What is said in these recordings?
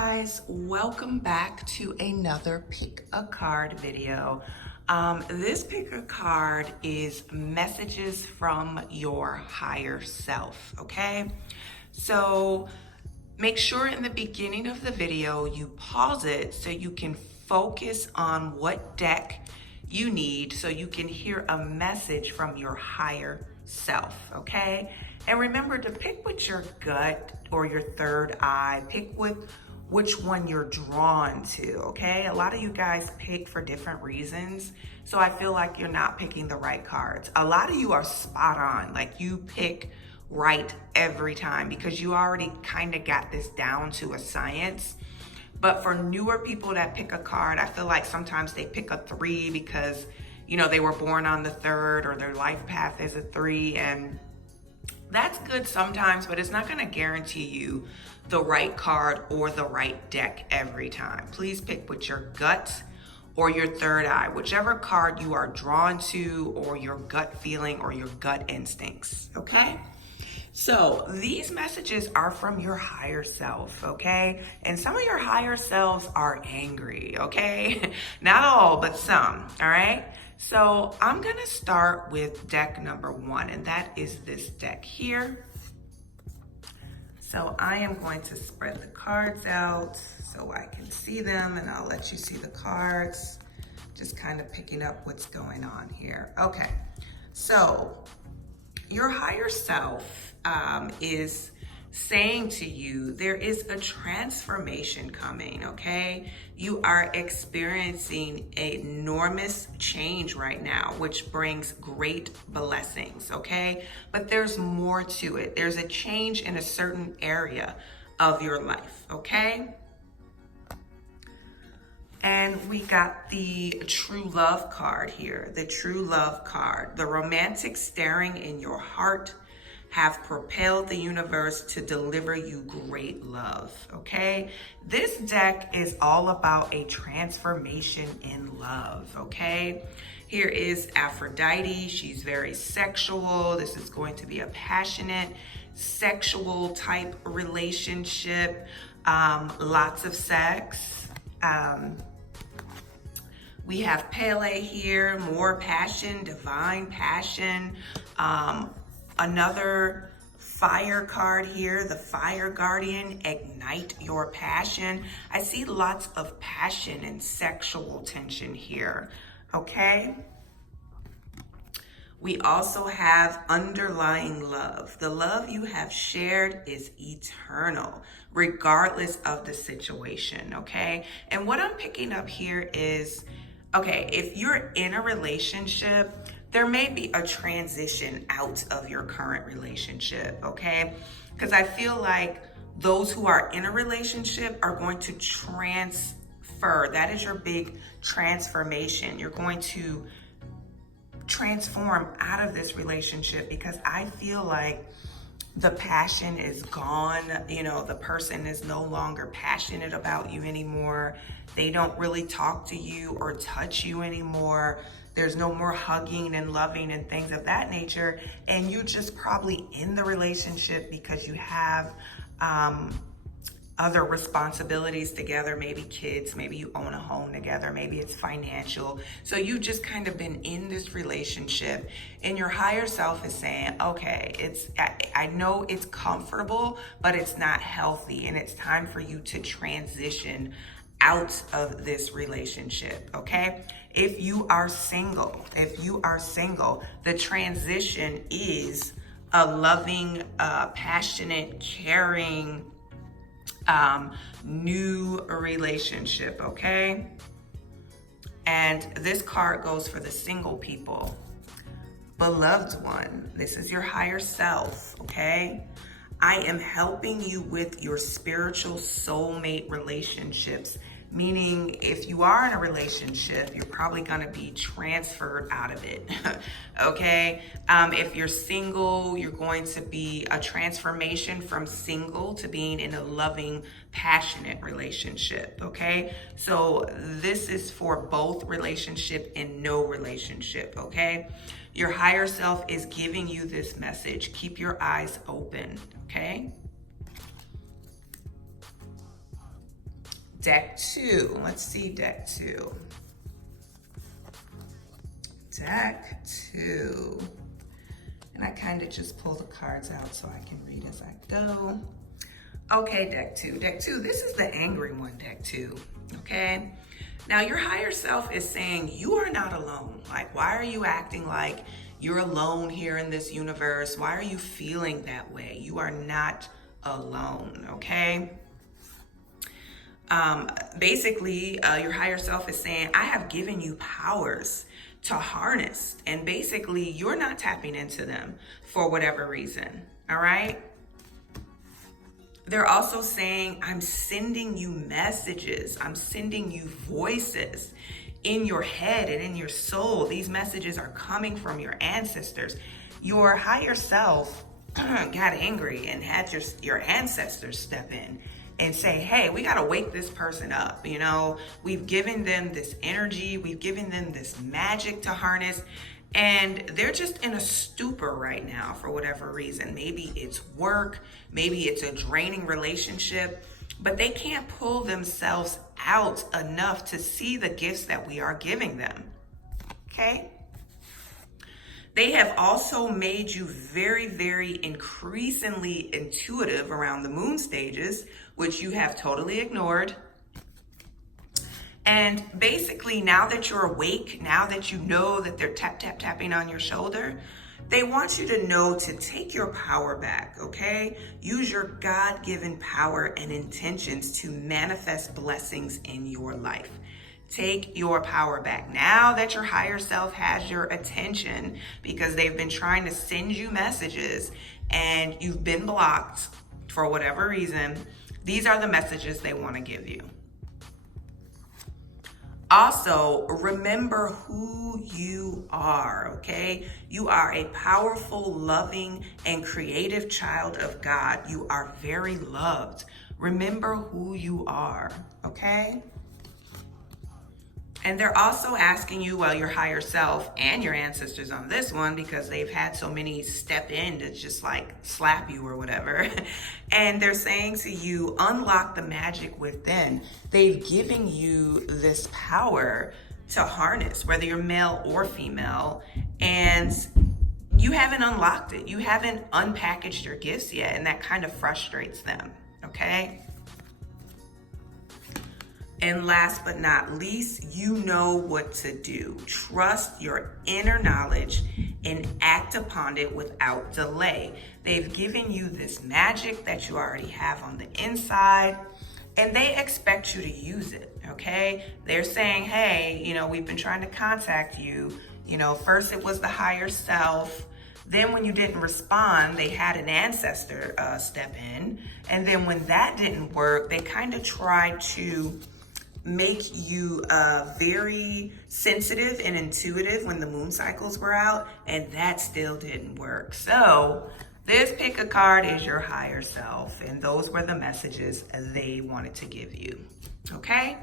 guys, welcome back to another pick a card video. This pick a card is messages from your higher self, okay? So make sure in the beginning of the video you pause it so you can focus on what deck you need so you can hear a message from your higher self, okay? And remember to pick with your gut or your third eye. Pick with which one you're drawn to, okay? A lot of you guys pick for different reasons, so I feel like you're not picking the right cards. A lot of you are spot on, like you pick right every time because you already kind of got this down to a science. But for newer people that pick a card, I feel like sometimes they pick a 3 because, you know, they were born on the 3rd or their life path is a 3, and that's good sometimes, but it's not going to guarantee you the right card or the right deck every time. Please pick with your gut or your third eye, whichever card you are drawn to, or your gut feeling or your gut instincts, okay? So these messages are from your higher self, okay? And some of your higher selves are angry, okay? Not all, but some, all right? So I'm gonna start with deck number 1, and that is this deck here. So I am going to spread the cards out so I can see them, and I'll let you see the cards. Just kind of picking up what's going on here. Okay, so your higher self is saying to you, there is a transformation coming, okay? You are experiencing enormous change right now, which brings great blessings, okay? But there's more to it. There's a change in a certain area of your life, okay? And we got the true love card here, the true love card. The romantic stirring in your heart have propelled the universe to deliver you great love, okay? This deck is all about a transformation in love, okay? Here is Aphrodite. She's very sexual. This is going to be a passionate, sexual type relationship, lots of sex. We have Pele here, more passion, divine passion. Another fire card here, the fire guardian, ignite your passion. I see lots of passion and sexual tension here, okay? We also have underlying love. The love you have shared is eternal, regardless of the situation, okay? And what I'm picking up here is, okay, if you're in a relationship, there may be a transition out of your current relationship, okay? Because I feel like those who are in a relationship are going to transfer. That is your big transformation. You're going to transform out of this relationship because I feel like the passion is gone. You know, the person is no longer passionate about you anymore. They don't really talk to you or touch you anymore. There's no more hugging and loving and things of that nature. And you're just probably in the relationship because you have other responsibilities together, maybe kids, maybe you own a home together, maybe it's financial. So you just kind of been in this relationship and your higher self is saying, okay, I know it's comfortable, but it's not healthy and it's time for you to transition out of this relationship, okay? If you are single, the transition is a loving, passionate, caring, new relationship, okay? And this card goes for the single people. Beloved one, this is your higher self, okay? I am helping you with your spiritual soulmate relationships, meaning if you are in a relationship, you're probably gonna be transferred out of it, okay? If you're single, you're going to be a transformation from single to being in a loving, passionate relationship, okay? So this is for both relationship and no relationship, okay? Your higher self is giving you this message. Keep your eyes open, okay? Deck 2. Let's see deck 2. Deck 2. And I kind of just pull the cards out so I can read as I go. Okay, deck 2. Deck 2, this is the angry one, deck 2. Okay? Now, your higher self is saying you are not alone. Like, why are you acting like you're alone here in this universe? Why are you feeling that way? You are not alone, okay? Basically, your higher self is saying, I have given you powers to harness, and basically you're not tapping into them for whatever reason, all right? They're also saying, I'm sending you messages. I'm sending you voices in your head and in your soul. These messages are coming from your ancestors. Your higher self got angry and had your ancestors step in and say, hey, we got to wake this person up. You know, we've given them this energy. We've given them this magic to harness. And they're just in a stupor right now for whatever reason. Maybe it's work, maybe it's a draining relationship, but they can't pull themselves out enough to see the gifts that we are giving them, okay? They have also made you very, very increasingly intuitive around the moon stages, which you have totally ignored. And basically, now that you're awake, now that you know that they're tapping on your shoulder, they want you to know to take your power back, okay? Use your God-given power and intentions to manifest blessings in your life. Take your power back. Now that your higher self has your attention because they've been trying to send you messages and you've been blocked for whatever reason, these are the messages they want to give you. Also, remember who you are, okay? You are a powerful, loving, and creative child of God. You are very loved. Remember who you are, okay? And they're also asking you, well, your higher self and your ancestors on this one, because they've had so many step in to just like slap you or whatever. And they're saying to you, unlock the magic within. They've given you this power to harness, whether you're male or female, and you haven't unlocked it. You haven't unpackaged your gifts yet, and that kind of frustrates them, okay? And last but not least, you know what to do. Trust your inner knowledge and act upon it without delay. They've given you this magic that you already have on the inside, and they expect you to use it, okay? They're saying, hey, you know, we've been trying to contact you. You know, first it was the higher self. Then when you didn't respond, they had an ancestor step in. And then when that didn't work, they kind of tried to make you very sensitive and intuitive when the moon cycles were out, and that still didn't work. So this pick a card is your higher self, and those were the messages they wanted to give you, okay?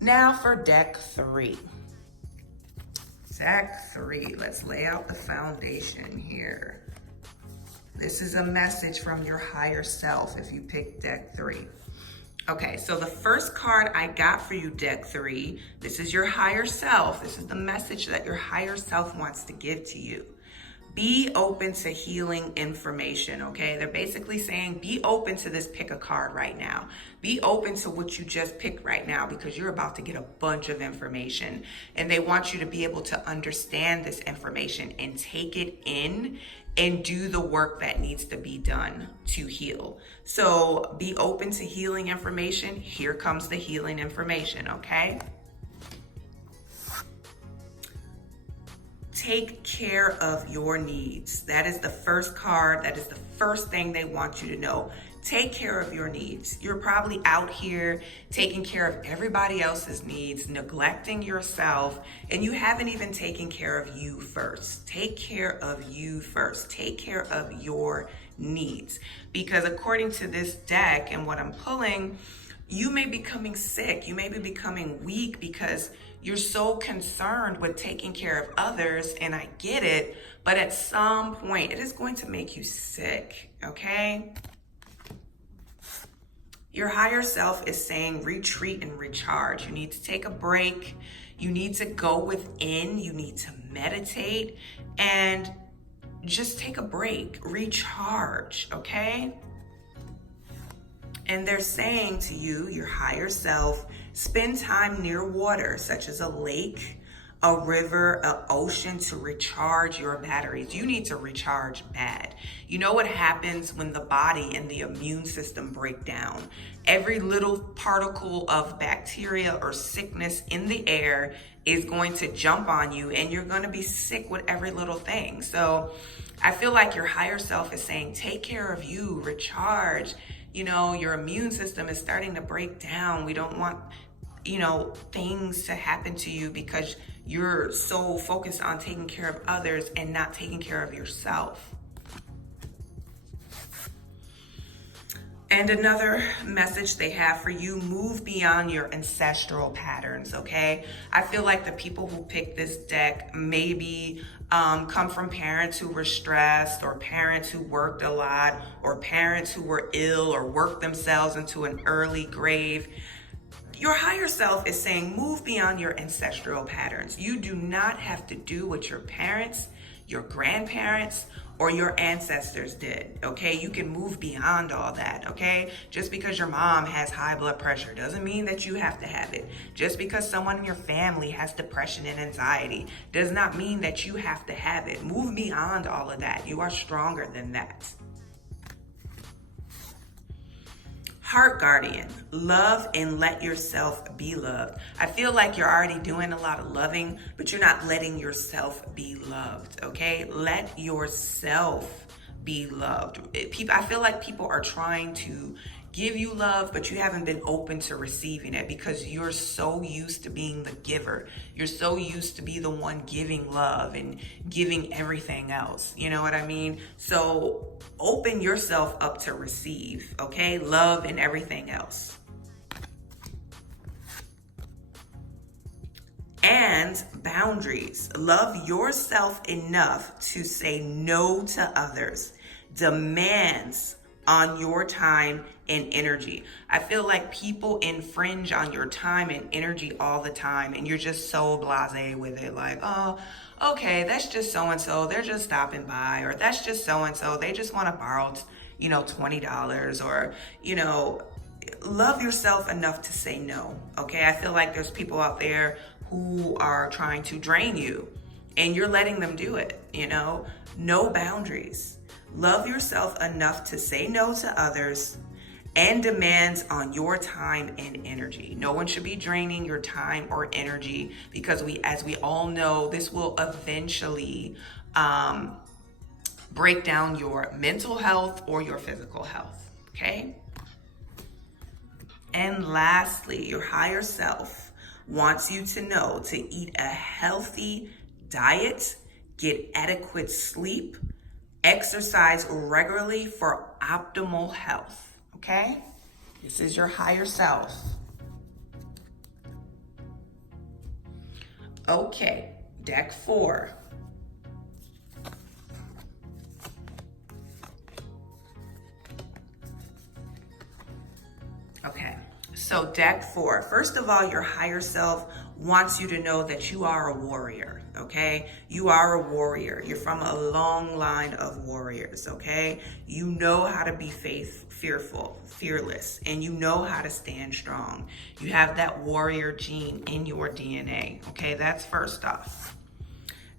Now for deck 3. Deck 3, let's lay out the foundation here. This is a message from your higher self if you pick deck 3. Okay, so the first card I got for you, deck 3, this is your higher self. This is the message that your higher self wants to give to you. Be open to healing information, okay? They're basically saying be open to this pick a card right now. Be open to what you just picked right now because you're about to get a bunch of information. And they want you to be able to understand this information and take it in and do the work that needs to be done to heal. So be open to healing information. Here comes the healing information, okay? Take care of your needs. That is the first card. That is the first thing they want you to know. Take care of your needs. You're probably out here taking care of everybody else's needs, neglecting yourself, and you haven't even taken care of you first. Take care of you first. Take care of your needs. Because according to this deck and what I'm pulling, you may be becoming sick. You may be becoming weak because you're so concerned with taking care of others, and I get it, but at some point it is going to make you sick, okay? Your higher self is saying retreat and recharge. You need to take a break. You need to go within. You need to meditate and just take a break, recharge, okay? And they're saying to you, your higher self, spend time near water, such as a lake, a river, an ocean, to recharge your batteries. You need to recharge bad. You know what happens when the body and the immune system break down? Every little particle of bacteria or sickness in the air is going to jump on you, and you're going to be sick with every little thing. So I feel like your higher self is saying, take care of you, recharge. You know, your immune system is starting to break down. We don't want, things to happen to you because you're so focused on taking care of others and not taking care of yourself. And another message they have for you, move beyond your ancestral patterns, okay? I feel like the people who picked this deck maybe come from parents who were stressed, or parents who worked a lot, or parents who were ill or worked themselves into an early grave. Your higher self is saying, move beyond your ancestral patterns. You do not have to do what your parents, your grandparents, or your ancestors did, okay? You can move beyond all that, okay? Just because your mom has high blood pressure doesn't mean that you have to have it. Just because someone in your family has depression and anxiety does not mean that you have to have it. Move beyond all of that. You are stronger than that. Heart guardian, love and let yourself be loved. I feel like you're already doing a lot of loving, but you're not letting yourself be loved, okay? Let yourself be loved. I feel like people are trying to give you love, but you haven't been open to receiving it because you're so used to being the giver. You're so used to be the one giving love and giving everything else. You know what I mean? So open yourself up to receive, okay? Love and everything else. And boundaries. Love yourself enough to say no to others. Demands on your time and energy. I feel like people infringe on your time and energy all the time, and you're just so blasé with it. Like, oh, okay, that's just so-and-so. They're just stopping by. Or that's just so-and-so. They just want to borrow, $20. Or, love yourself enough to say no, okay? I feel like there's people out there who are trying to drain you, and you're letting them do it, No boundaries. Love yourself enough to say no to others and demands on your time and energy. No one should be draining your time or energy because as we all know, this will eventually break down your mental health or your physical health, okay? And lastly, your higher self wants you to know to eat a healthy diet, get adequate sleep, exercise regularly for optimal health, okay? This is your higher self. Okay, deck 4. Okay, so deck 4. First of all, your higher self wants you to know that you are a warrior, okay? You are a warrior. You're from a long line of warriors, okay? You know how to be fearless, and you know how to stand strong. You have that warrior gene in your DNA, okay? That's first off.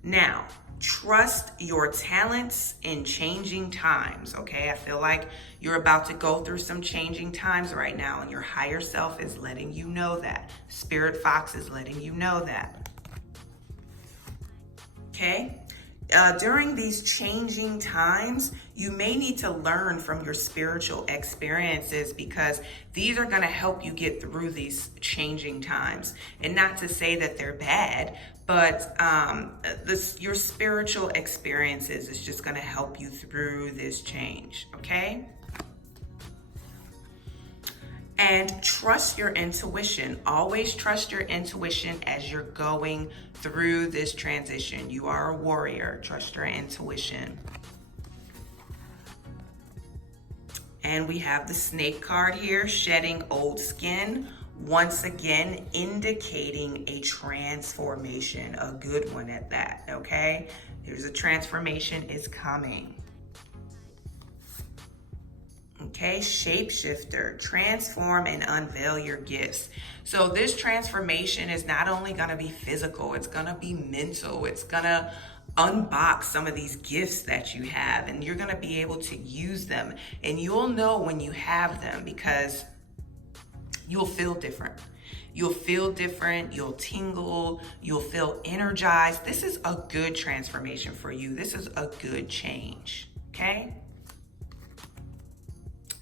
Now, trust your talents in changing times, okay? I feel like you're about to go through some changing times right now, and your higher self is letting you know that. Spirit Fox is letting you know that, okay? During these changing times, you may need to learn from your spiritual experiences because these are going to help you get through these changing times. And not to say that they're bad, but your spiritual experiences is just going to help you through this change, okay? And trust your intuition. Always trust your intuition as you're going through this transition. You are a warrior. Trust your intuition. And we have the snake card here, shedding old skin. Once again, indicating a transformation, a good one at that, okay? There's a transformation is coming. Okay, shapeshifter, transform and unveil your gifts. So this transformation is not only gonna be physical, it's gonna be mental, it's gonna unbox some of these gifts that you have, and you're gonna be able to use them, and you'll know when you have them because you'll feel different. You'll feel different, you'll tingle, you'll feel energized. This is a good transformation for you. This is a good change, okay?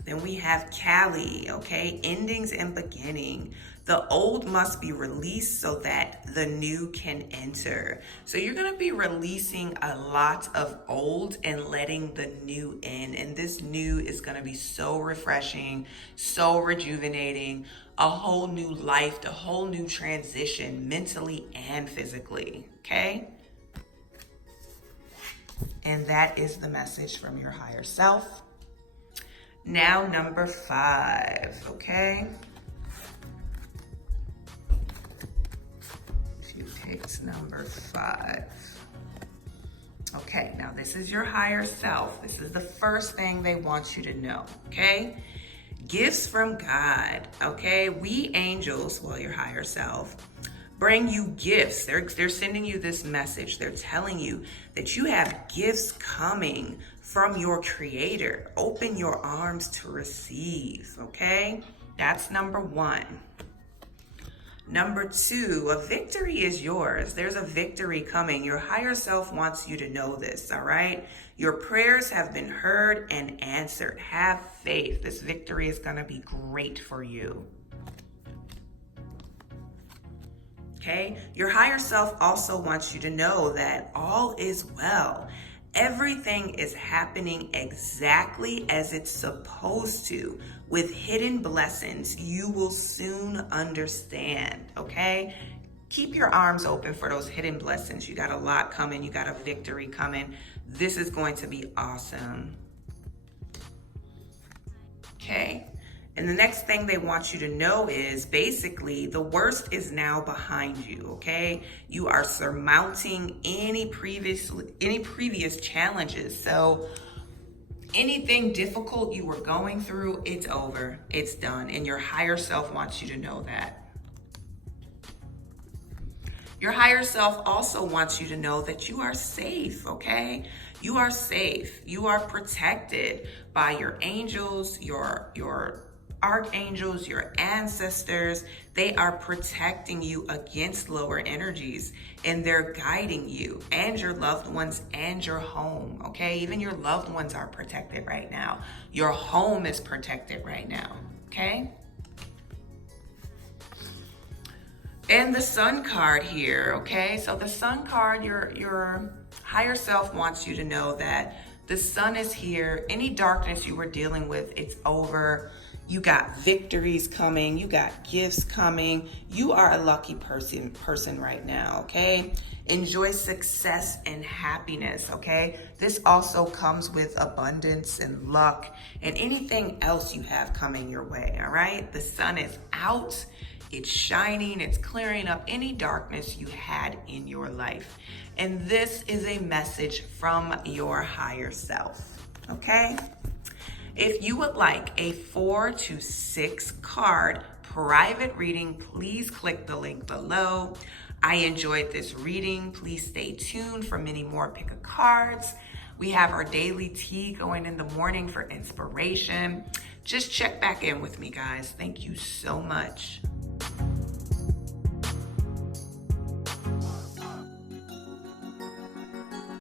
Then we have Kali, okay? Endings and beginning. The old must be released so that the new can enter. So you're gonna be releasing a lot of old and letting the new in. And this new is gonna be so refreshing, so rejuvenating, a whole new life, a whole new transition mentally and physically, okay? And that is the message from your higher self. Now, number 5, okay? If you picked number 5. Okay, now this is your higher self. This is the first thing they want you to know, okay? Gifts from God, okay? We angels, well, your higher self, bring you gifts. They're sending you this message. They're telling you that you have gifts coming from your creator. Open your arms to receive, okay? That's number 1. Number 2, a victory is yours. There's a victory coming. Your higher self wants you to know this, all right? Your prayers have been heard and answered. Have faith. This victory is going to be great for you. Okay? Your higher self also wants you to know that all is well. Everything is happening exactly as it's supposed to. With hidden blessings, you will soon understand, okay? Keep your arms open for those hidden blessings. You got a lot coming. You got a victory coming. This is going to be awesome. Okay? And the next thing they want you to know is basically the worst is now behind you, okay? You are surmounting any previous challenges. So anything difficult you were going through, it's over, it's done. And your higher self wants you to know that. Your higher self also wants you to know that you are safe, okay? You are safe. You are protected by your angels, your archangels, your ancestors. They are protecting you against lower energies, and they're guiding you and your loved ones and your home, okay? Even your loved ones are protected right now. Your home is protected right now, okay? And the Sun card here, okay? So the Sun card, your higher self wants you to know that the sun is here. Any darkness you were dealing with, it's over. You got victories coming. You got gifts coming. You are a lucky person right now, okay? Enjoy success and happiness, okay? This also comes with abundance and luck and anything else you have coming your way, all right? The sun is out. It's shining. It's clearing up any darkness you had in your life. And this is a message from your higher self, okay? If you would like a 4 to 6 card private reading, please click the link below. I enjoyed this reading. Please stay tuned for many more pick a cards. We have our daily tea going in the morning for inspiration. Just check back in with me, guys. Thank you so much.